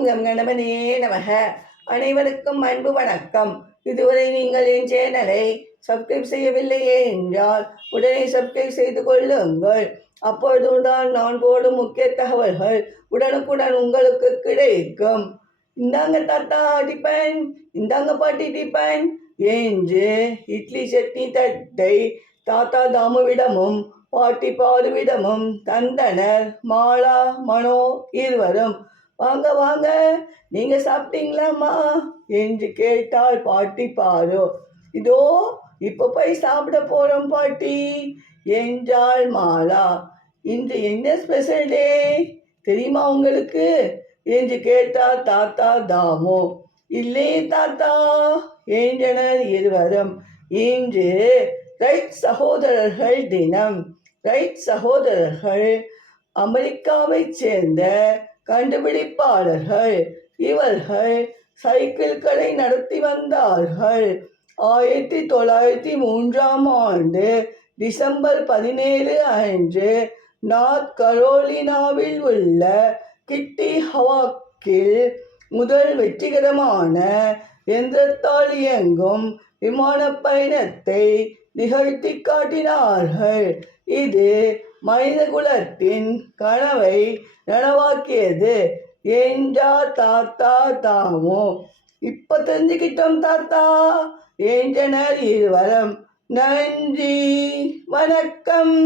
ஓம் come கணபதியே நமக. அனைவருக்கும் அன்பு வணக்கம். இதுவரை நீங்கள் என் சேனலை சப்ஸ்கிரைப் செய்யவில்லையே என்றால் உடனே சப்ஸ்கிரைப் செய்து கொள்ளுங்கள். அப்பொழுதுதான் நான் போடும் முக்கிய தகவல்கள் உடனுக்குடன் உங்களுக்கு கிடைக்கும். இந்தாங்க தாத்தா டிபன், இந்தாங்க பாட்டி டிபன் என்று இட்லி சட்னி தட்டை தாத்தா தாமுவிடமும் பாட்டி பாலுவிடமும் தந்தனர் மாலா மனோ இருவரும். வாங்க வாங்க, நீங்க சாப்பிட்டீங்களாம்மா என்று கேட்டாள் பாட்டி பாரு. இதோ இப்போ போய் சாப்பிட போறோம் பாட்டி என்றாள் மாலா. இன்று என்ன ஸ்பெஷல் டே தெரியுமா உங்களுக்கு என்று கேட்டார் தாத்தா தாமு. இல்லே தாத்தா என்றனர் இருவரும். இன்று ரைட் சகோதரர்கள் தினம். ரைட் சகோதரர்கள் அமெரிக்காவைச் சேர்ந்த கண்டுபிடிப்பாளர்கள். இவர்கள் சைக்கிள் கடை நடத்தி வந்தார்கள். 1903 டிசம்பர் 17 அன்று நார்த் கரோலினாவில் உள்ள கிட்டி ஹவாக்கில் முதல் வெற்றிகரமான எந்திரத்தால் இயங்கும் விமான பயணத்தை நிகழ்த்தி காட்டினார்கள். இது மனித குலத்தின் கனவை நனவாக்கியது என்றார் தாத்தா தாமு. இப்ப தெரிஞ்சுக்கிட்டோம் தாத்தா என்றனர் இருவரும். நன்றி, வணக்கம்.